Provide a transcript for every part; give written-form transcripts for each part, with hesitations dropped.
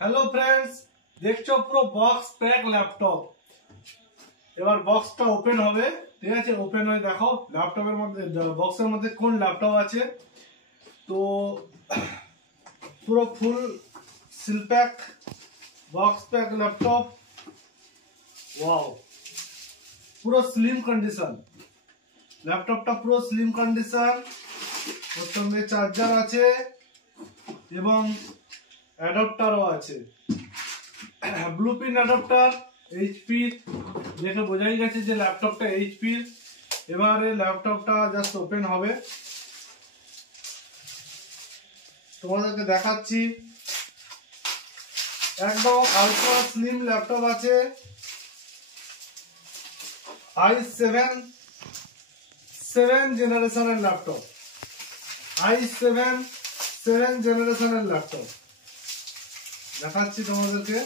Hello friends, দেখছো পুরো box pack laptop. এবার বক্সটা ওপেন হবে, ঠিক আছে? ওপেন হয়ে দেখো ল্যাপটপের মধ্যে, বক্সের মধ্যে কোন ল্যাপটপ আছে। তো পুরো full seal pack box pack laptop. Wow, পুরো স্লিম কন্ডিশন ল্যাপটপটা, পুরো স্লিম কন্ডিশন। ওর সঙ্গে চার্জার আছে এবং অ্যাডাপ্টারও আছে, ব্লুপ্রিন্ট অ্যাডাপ্টার এইচপির। দেখে বোঝাই গেছে যে ল্যাপটপটা এইচপির। এবারে ল্যাপটপটা জাস্ট ওপেন হবে, তোমাদেরকে দেখাচ্ছি। একদম আলট্রা স্লিম ল্যাপটপ আছে, i7 জেনারেশনের ল্যাপটপ, i7 জেনারেশনের ল্যাপটপ দেখাচ্ছি তোমাদেরকে।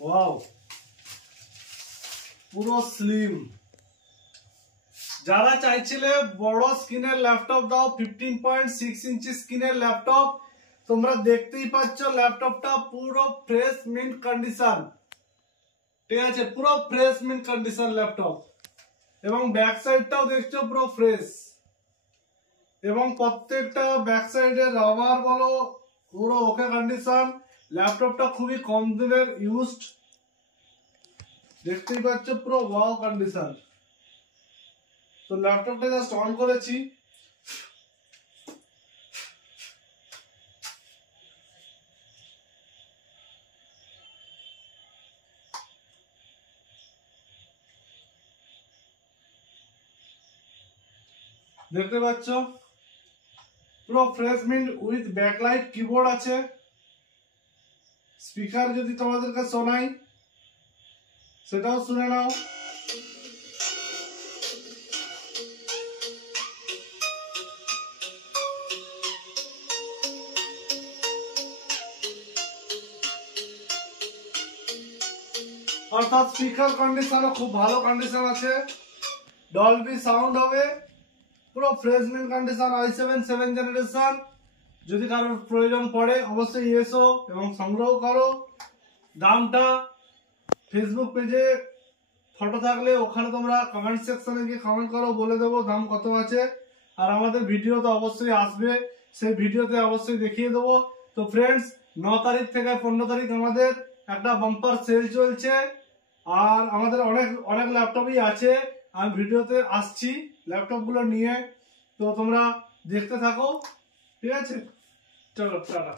ওয়াও, পুরো স্লিম। যারা চাইছিলে বড় স্ক্রিনের ল্যাপটপ দাও, 15.6 ইঞ্চি স্ক্রিনের ল্যাপটপ, তোমরা দেখতেই পাচ্ছ ল্যাপটপটা পুরো ফ্রেশ মিন্ট কন্ডিশন, ঠিক আছে? পুরো ফ্রেশ মিন্ট কন্ডিশন ল্যাপটপ, এবং ব্যাক সাইডটাও দেখছো পুরো ফ্রেশ, এবং প্রত্যেকটা ব্যাক সাইডে রাবার বলো পুরো ওকে কন্ডিশন। ল্যাপটপটা খুবই কম দিনের ইউজড, দেখতেই পাচ্ছ পুরো ওয়াও কন্ডিশন। তো ল্যাপটপটা জাস্ট অন করেছি, দেখতে পাচ্ছ পুরো fresh mint with backlight keyboard আছে। স্পিকার যদি তোমাদেরকে শোনাই সেটাও শুনে নাও। অর্থাৎ স্পিকার কন্ডিশনও খুব ভালো কন্ডিশন আছে, ডলবি সাউন্ড হবে, পুরো fresh mint condition, i7 generation. যদি কারোর প্রয়োজন পড়ে অবশ্যই এসো এবং সংগ্রহ করো। দামটা ফেসবুক পেজে ফটো থাকলে ওখানে তোমরা কমেন্ট সেকশনে গিয়ে কমেন্ট করো, বলে দেবো দাম কত আছে। আর আমাদের ভিডিও তো অবশ্যই আসবে, সেই ভিডিওতে অবশ্যই দেখিয়ে দেবো। তো ফ্রেন্ডস, 9 তারিখ থেকে 15 তারিখ আমাদের একটা বাম্পার সেল চলছে, আর আমাদের অনেক অনেক ল্যাপটপই আছে। আমি ভিডিওতে আসছি ল্যাপটপগুলো নিয়ে, তো তোমরা দেখতে থাকো, ঠিক আছে? চলো টাটা।